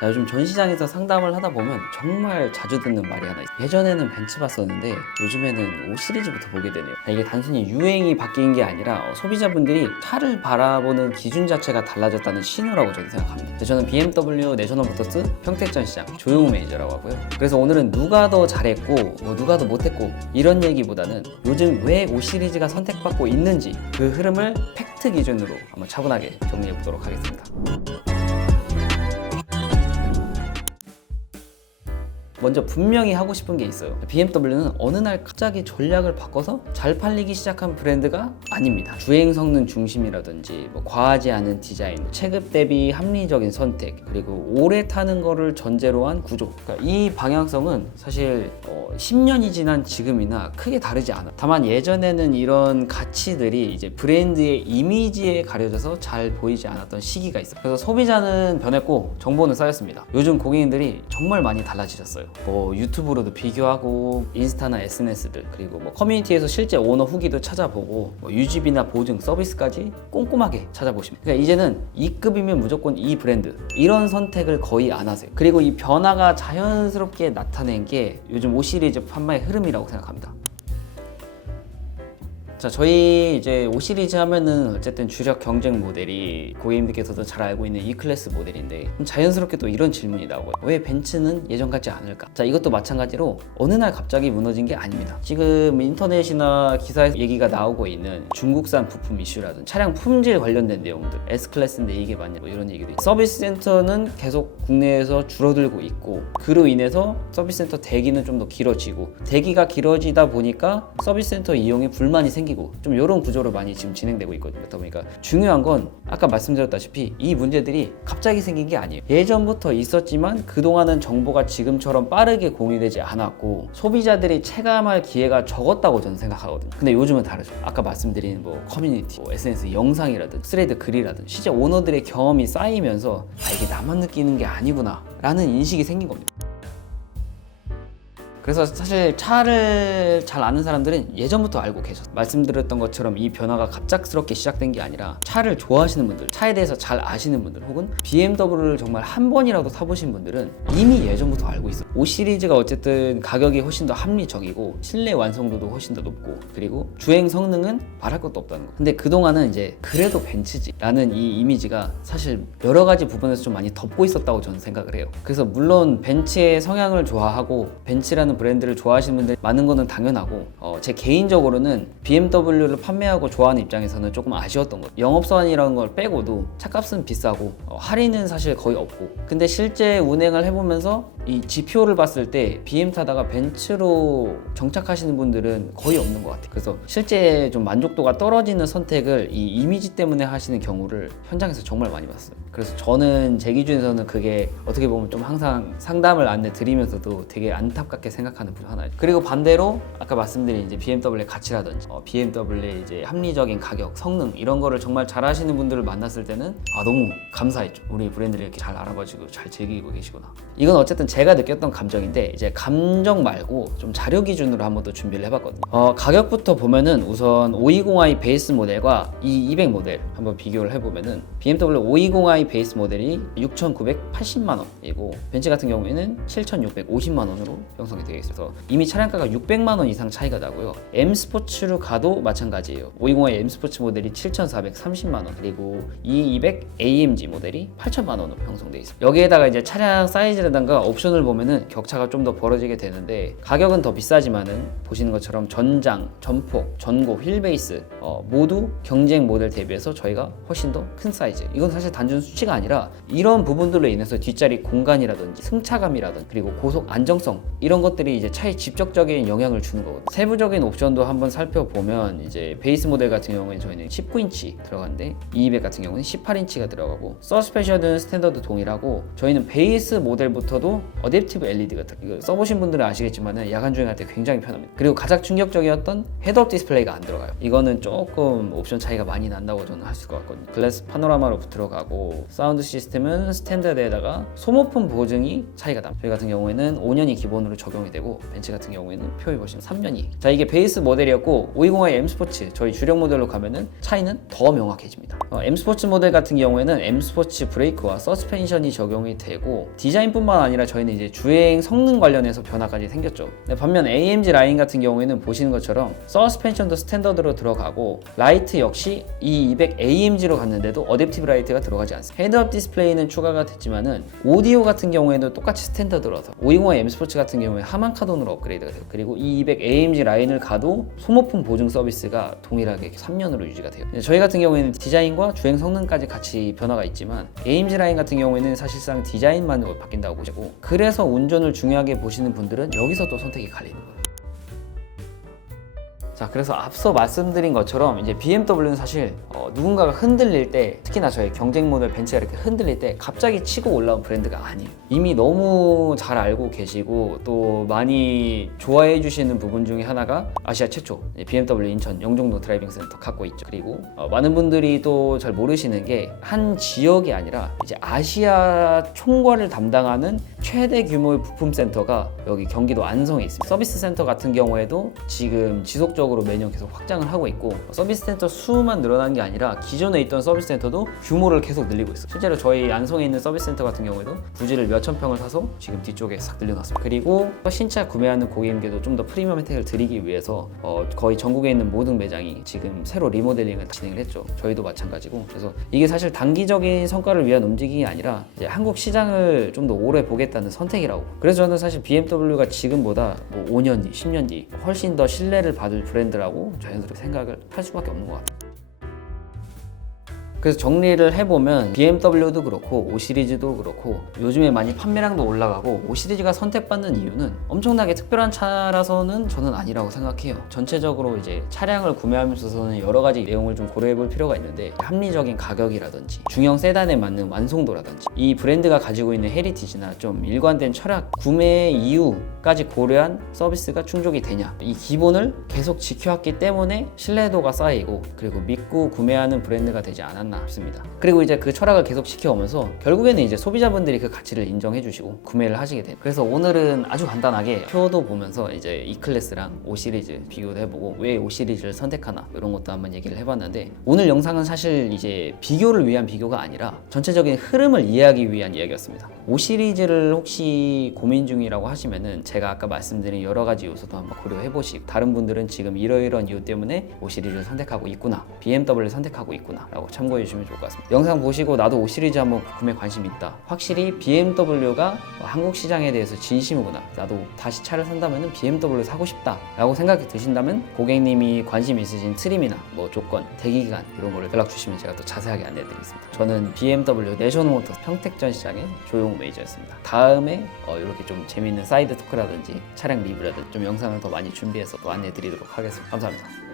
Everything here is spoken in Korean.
자, 요즘 전 시장에서 상담을 하다 보면 정말 자주 듣는 말이 하나 있어요. 예전에는 벤츠 봤었는데 요즘에는 5 시리즈부터 보게 되네요. 이게 단순히 유행이 바뀐 게 아니라 소비자분들이 차를 바라보는 기준 자체가 달라졌다는 신호라고 저는 생각합니다. 저는 BMW, 내셔널 모터스, 평택전 시장 조용우 매니저라고 하고요. 그래서 오늘은 누가 더 잘했고 누가 더 못했고 이런 얘기보다는 요즘 왜 5 시리즈가 선택받고 있는지 그 흐름을 팩트 기준으로 한번 차분하게 정리해 보도록 하겠습니다. 먼저 분명히 하고 싶은 게 있어요. BMW는 어느 날 갑자기 전략을 바꿔서 잘 팔리기 시작한 브랜드가 아닙니다. 주행 성능 중심이라든지 과하지 않은 디자인, 체급 대비 합리적인 선택, 그리고 오래 타는 거를 전제로 한 구조. 그러니까 이 방향성은 사실 10년이 지난 지금이나 크게 다르지 않아. 다만 예전에는 이런 가치들이 이제 브랜드의 이미지에 가려져서 잘 보이지 않았던 시기가 있어요. 그래서 소비자는 변했고 정보는 쌓였습니다. 요즘 고객님들이 정말 많이 달라지셨어요. 유튜브로도 비교하고 인스타나 SNS들, 그리고 커뮤니티에서 실제 오너 후기도 찾아보고 유지비나 보증 서비스까지 꼼꼼하게 찾아보십니다. 그러니까 이제는 E급이면 무조건 이 브랜드, 이런 선택을 거의 안 하세요. 그리고 이 변화가 자연스럽게 나타낸 게 요즘 5 시리즈 판매의 흐름이라고 생각합니다. 자, 저희 이제 5 시리즈 하면은 어쨌든 주력 경쟁 모델이 고객님들께서도 잘 알고 있는 E클래스 모델인데 자연스럽게 또 이런 질문이 나오고요. 왜 벤츠는 예전 같지 않을까? 자, 이것도 마찬가지로 어느 날 갑자기 무너진 게 아닙니다. 지금 인터넷이나 기사에서 얘기가 나오고 있는 중국산 부품 이슈라든지 차량 품질 관련된 내용들, S클래스인데 이게 맞냐 이런 얘기도 있고, 서비스 센터는 계속 국내에서 줄어들고 있고 그로 인해서 서비스 센터 대기는 좀 더 길어지고, 대기가 길어지다 보니까 서비스 센터 이용에 불만이 생기고 좀 이런 구조로 많이 지금 진행되고 있거든요. 그러다 보니까 중요한 건 아까 말씀드렸다시피 이 문제들이 갑자기 생긴 게 아니에요. 예전부터 있었지만 그동안은 정보가 지금처럼 빠르게 공유되지 않았고 소비자들이 체감할 기회가 적었다고 저는 생각하거든요. 근데 요즘은 다르죠. 아까 말씀드린 커뮤니티, SNS 영상이라든 스레드 글이라든 실제 오너들의 경험이 쌓이면서 이게 나만 느끼는 게 아니구나 라는 인식이 생긴 겁니다. 그래서 사실 차를 잘 아는 사람들은 예전부터 알고 계셨어요. 말씀드렸던 것처럼 이 변화가 갑작스럽게 시작된 게 아니라 차를 좋아하시는 분들, 차에 대해서 잘 아시는 분들, 혹은 BMW를 정말 한 번이라도 타보신 분들은 이미 예전부터 알고 있어요. 5 시리즈가 어쨌든 가격이 훨씬 더 합리적이고 실내 완성도도 훨씬 더 높고 그리고 주행 성능은 말할 것도 없다는 거. 근데 그동안은 이제 그래도 벤츠지 라는 이 이미지가 사실 여러 가지 부분에서 좀 많이 덮고 있었다고 저는 생각을 해요. 그래서 물론 벤츠의 성향을 좋아하고 벤츠라는 브랜드를 좋아하시는 분들이 많은 거는 당연하고 제 개인적으로는 BMW를 판매하고 좋아하는 입장에서는 조금 아쉬웠던 거예요. 영업선이라는 걸 빼고도 차값은 비싸고 할인은 사실 거의 없고, 근데 실제 운행을 해보면서 이 지표를 봤을 때 BM 타다가 벤츠로 정착하시는 분들은 거의 없는 것 같아요. 그래서 실제 좀 만족도가 떨어지는 선택을 이 이미지 때문에 하시는 경우를 현장에서 정말 많이 봤어요. 그래서 저는 제 기준에서는 그게 어떻게 보면 좀 항상 상담을 안내 드리면서도 되게 안타깝게 생각하는 부분 하나예요. 그리고 반대로 아까 말씀드린 이제 BMW의 가치라든지 BMW의 이제 합리적인 가격, 성능 이런 거를 정말 잘 하시는 분들을 만났을 때는 너무 감사했죠. 우리 브랜드를 이렇게 잘 알아봐주고 잘 즐기고 계시구나. 이건 어쨌든 제가 느꼈던 감정인데 이제 감정 말고 좀 자료 기준으로 한번 더 준비를 해봤거든요. 가격부터 보면은 우선 520i 베이스 모델과 이 200 모델 한번 비교를 해보면은 BMW 520i 베이스 모델이 6,980만 원이고 벤츠 같은 경우에는 7,650만 원으로 형성이 되어 있어서 이미 차량가가 600만 원 이상 차이가 나고요. M 스포츠로 가도 마찬가지예요. 520i M 스포츠 모델이 7,430만 원, 그리고 E200 AMG 모델이 8,000만 원으로 형성되어 있습니다. 여기에다가 이제 차량 사이즈라든가 옵션을 보면은 격차가 좀 더 벌어지게 되는데 가격은 더 비싸지만은 보시는 것처럼 전장, 전폭, 전고, 휠베이스 모두 경쟁 모델 대비해서 저희가 훨씬 더 큰 사이즈. 이건 사실 단순 수치가 아니라 이런 부분들로 인해서 뒷자리 공간이라든지 승차감이라든지 그리고 고속 안정성 이런 것들이 이제 차에 직접적인 영향을 주는 거거든요. 세부적인 옵션도 한번 살펴보면 이제 베이스 모델 같은 경우에는 저희는 19인치 들어가는데 E200 같은 경우는 18인치가 들어가고 서스펜션은 스탠더드 동일하고 저희는 베이스 모델부터도 어댑티브 LED가 이거 써보신 분들은 아시겠지만 야간 주행할 때 굉장히 편합니다. 그리고 가장 충격적이었던 헤드업 디스플레이가 안 들어가요. 이거는 조금 옵션 차이가 많이 난다고 저는 할 수가 있거든요. 글래스 파노라마로 들어가고 사운드 시스템은 스탠다드에다가 소모품 보증이 차이가 납니다. 저희 같은 경우에는 5년이 기본으로 적용이 되고 벤츠 같은 경우에는 표에 보시면 3년이. 자, 이게 베이스 모델이었고 520i M 스포츠 저희 주력 모델로 가면은 차이는 더 명확해집니다. M 스포츠 모델 같은 경우에는 M 스포츠 브레이크와 서스펜션이 적용이 되고 디자인뿐만 아니라 저희는 이제 주행 성능 관련해서 변화까지 생겼죠. 반면 AMG 라인 같은 경우에는 보시는 것처럼 서스펜션도 스탠더드로 들어가고 라이트 역시 이 200 AMG로 갔는데도 어댑티브 라이트가 들어가지 않습니다. 헤드업 디스플레이는 추가가 됐지만은 오디오 같은 경우에는 똑같이 스탠더드로서 520i M 스포츠 같은 경우에 하만 카돈으로 업그레이드가 돼요. 그리고 이 200 AMG 라인을 가도 소모품 보증 서비스가 동일하게 3년으로 유지가 돼요. 저희 같은 경우에는 디자인과 주행 성능까지 같이 변화가 있지만 AMG 라인 같은 경우에는 사실상 디자인만 바뀐다고 보시고, 그래서 운전을 중요하게 보시는 분들은 여기서 또 선택이 갈리는 거예요. 자, 그래서 앞서 말씀드린 것처럼 이제 BMW는 사실 누군가가 흔들릴 때, 특히나 저희 경쟁 모델 벤츠가 이렇게 흔들릴 때 갑자기 치고 올라온 브랜드가 아니에요. 이미 너무 잘 알고 계시고 또 많이 좋아해 주시는 부분 중에 하나가 아시아 최초 BMW 인천 영종도 드라이빙 센터 갖고 있죠. 그리고 많은 분들이 또 잘 모르시는 게 한 지역이 아니라 이제 아시아 총괄을 담당하는 최대 규모의 부품 센터가 여기 경기도 안성에 있습니다. 서비스 센터 같은 경우에도 지금 지속적으로 매년 계속 확장을 하고 있고, 서비스 센터 수만 늘어난 게 아니라 기존에 있던 서비스 센터도 규모를 계속 늘리고 있어요. 실제로 저희 안성에 있는 서비스 센터 같은 경우에도 부지를 몇천 평을 사서 지금 뒤쪽에 싹 늘려놨습니다. 그리고 신차 구매하는 고객님께도 좀 더 프리미엄 혜택을 드리기 위해서 거의 전국에 있는 모든 매장이 지금 새로 리모델링을 진행을 했죠. 저희도 마찬가지고. 그래서 이게 사실 단기적인 성과를 위한 움직임이 아니라 이제 한국 시장을 좀 더 오래 보겠다는 선택이라고. 그래서 저는 사실 BMW가 지금보다 뭐 5년 뒤, 10년 뒤 훨씬 더 신뢰를 받을 브랜드라고 자연스럽게 생각을 할 수밖에 없는 것 같아요. 그래서 정리를 해보면 BMW도 그렇고 5 시리즈도 그렇고 요즘에 많이 판매량도 올라가고 5 시리즈가 선택받는 이유는 엄청나게 특별한 차라서는 저는 아니라고 생각해요. 전체적으로 이제 차량을 구매하면서는 여러 가지 내용을 좀 고려해 볼 필요가 있는데, 합리적인 가격이라든지 중형 세단에 맞는 완성도라든지 이 브랜드가 가지고 있는 헤리티지나 좀 일관된 철학, 구매 이유까지 고려한 서비스가 충족이 되냐, 이 기본을 계속 지켜왔기 때문에 신뢰도가 쌓이고 그리고 믿고 구매하는 브랜드가 되지 않았나 싶습니다. 그리고 이제 그 철학을 계속 지켜오면서 결국에는 이제 소비자분들이 그 가치를 인정해 주시고 구매를 하시게 돼요. 그래서 오늘은 아주 간단하게 표도 보면서 이제 E클래스랑 5 시리즈 비교도 해보고 왜 5 시리즈를 선택하나 이런 것도 한번 얘기를 해봤는데, 오늘 영상은 사실 이제 비교를 위한 비교가 아니라 전체적인 흐름을 이해하기 위한 이야기였습니다. 5 시리즈를 혹시 고민 중이라고 하시면은 제가 아까 말씀드린 여러 가지 요소도 한번 고려해 보시고, 다른 분들은 지금 이러이러한 이유 때문에 5 시리즈를 선택하고 있구나, BMW를 선택하고 있구나 라고 참고해 주시면 좋을 것 같습니다. 영상 보시고 나도 5 시리즈 한번 구매 관심 있다, 확실히 BMW가 한국 시장에 대해서 진심이구나, 나도 다시 차를 산다면 BMW를 사고 싶다 라고 생각이 드신다면 고객님이 관심 있으신 트림이나 뭐 조건, 대기기간 이런 거를 연락 주시면 제가 또 자세하게 안내해 드리겠습니다. 저는 BMW 내셔널모터 평택전 시장의 조용 매니저였습니다. 다음에 이렇게 좀 재밌는 사이드 토크라든지 차량 리뷰라든지 좀 영상을 더 많이 준비해서 또 안내해 드리도록 하겠습니다. 감사합니다.